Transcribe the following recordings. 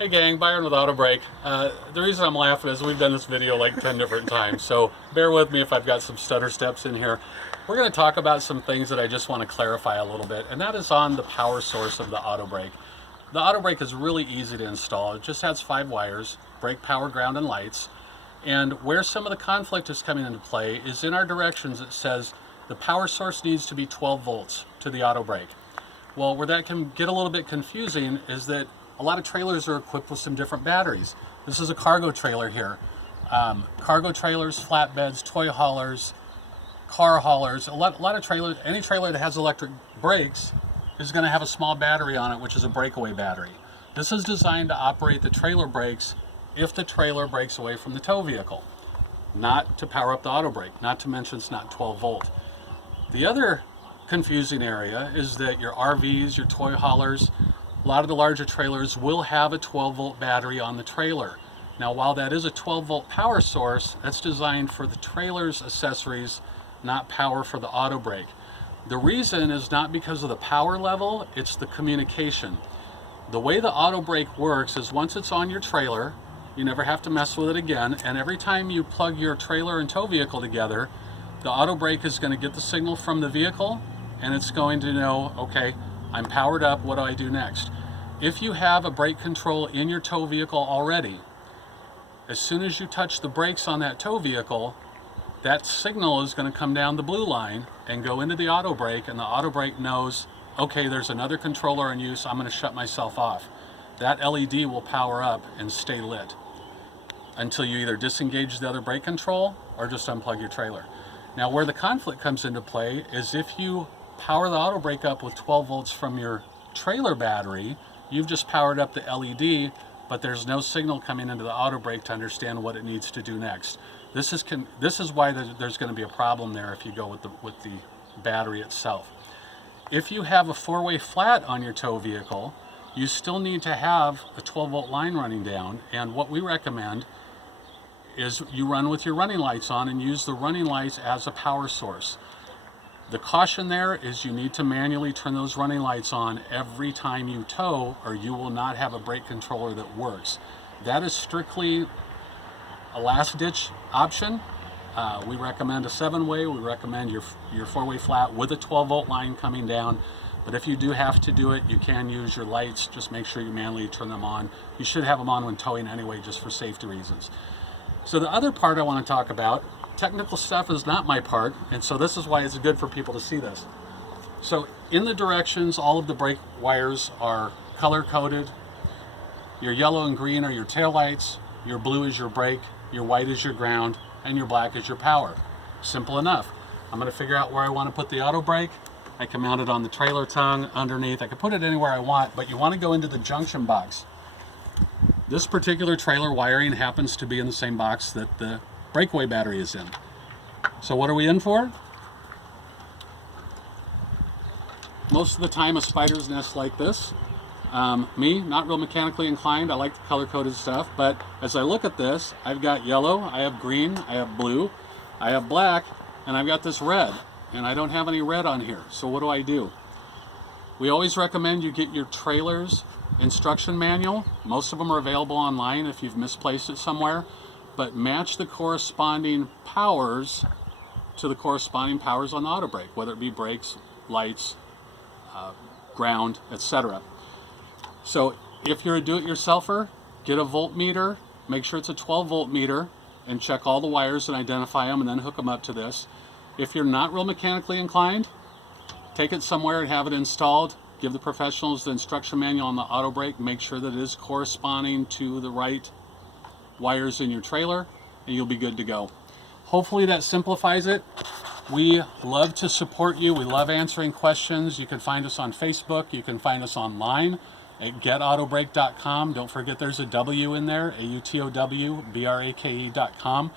Hey gang, Byron with Autowbrake. The reason I'm laughing is we've done this video like 10 different times, so bear with me if I've got some stutter steps in here. We're going to talk about some things that I just want to clarify a little bit, and that is on the power source of the Autowbrake. The Autowbrake is really easy to install. It just has 5 wires, brake, power, ground, and lights. And where some of the conflict is coming into play is in our directions. It says the power source needs to be 12 volts to the Autowbrake. Well, where that can get a little bit confusing is that a lot of trailers are equipped with some different batteries. This is a cargo trailer here. Cargo trailers, flatbeds, toy haulers, car haulers, a lot of trailers, any trailer that has electric brakes is going to have a small battery on it, which is a breakaway battery. This is designed to operate the trailer brakes if the trailer breaks away from the tow vehicle, not to power up the Autowbrake, not to mention it's not 12 volt. The other confusing area is that your RVs, your toy haulers, a lot of the larger trailers will have a 12 volt battery on the trailer. Now, while that is a 12 volt power source, that's designed for the trailer's accessories, not power for the Autowbrake. The reason is not because of the power level, it's the communication. The way the Autowbrake works is once it's on your trailer, you never have to mess with it again, and every time you plug your trailer and tow vehicle together, the Autowbrake is going to get the signal from the vehicle, and it's going to know, okay, I'm powered up, what do I do next? If you have a brake control in your tow vehicle already, as soon as you touch the brakes on that tow vehicle, that signal is going to come down the blue line and go into the Autowbrake, and the Autowbrake knows, okay, there's another controller in use, I'm going to shut myself off. That LED will power up and stay lit until you either disengage the other brake control or just unplug your trailer. Now, where the conflict comes into play is if you power the Autowbrake up with 12 volts from your trailer battery, you've just powered up the LED, but there's no signal coming into the Autowbrake to understand what it needs to do next. This is why there's going to be a problem there if you go with the battery itself. If you have a 4-way flat on your tow vehicle, you still need to have a 12 volt line running down, and what we recommend is you run with your running lights on and use the running lights as a power source. The caution there is you need to manually turn those running lights on every time you tow, or you will not have a brake controller that works. That is strictly a last-ditch option. We recommend a 7-way. We recommend your 4-way flat with a 12 volt line coming down. But if you do have to do it, you can use your lights. Just make sure you manually turn them on. You should have them on when towing anyway, just for safety reasons. So the other part I want to talk about, technical stuff is not my part, and so this is why it's good for people to see this. So in the directions, all of the brake wires are color-coded. Your yellow and green are your taillights, your blue is your brake, your white is your ground, and your black is your power. Simple enough. I'm going to figure out where I want to put the Autowbrake. I can mount it on the trailer tongue, underneath. I can put it anywhere I want, but you want to go into the junction box. This particular trailer wiring happens to be in the same box that the breakaway battery is in. So what are we in for? Most of the time a spider's nest like this. Me, not real mechanically inclined. I like the color-coded stuff, but as I look at this, I've got yellow, I have green, I have blue, I have black, and I've got this red, and I don't have any red on here. So what do? We always recommend you get your trailer's instruction manual. Most of them are available online if you've misplaced it somewhere, but match the corresponding powers to the corresponding powers on the Autowbrake, whether it be brakes, lights, ground, etc. So if you're a do-it-yourselfer, get a voltmeter, make sure it's a 12 volt meter, and check all the wires and identify them, and then hook them up to this. If you're not real mechanically inclined, take it somewhere and have it installed. Give the professionals the instruction manual on the Autowbrake. Make sure that it is corresponding to the right wires in your trailer, and you'll be good to go. Hopefully that simplifies it. We love to support you. We love answering questions. You can find us on Facebook. You can find us online at getautowbrake.com. Don't forget there's a W in there, AUTOWBRAKE.com.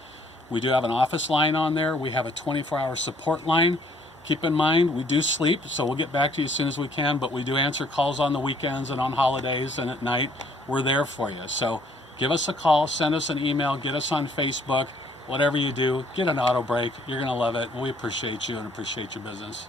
We do have an office line on there. We have a 24-hour support line. Keep in mind, we do sleep, so we'll get back to you as soon as we can, but we do answer calls on the weekends and on holidays and at night. We're there for you. So give us a call, send us an email, get us on Facebook. Whatever you do, get an Autowbrake. You're going to love it. We appreciate you and appreciate your business.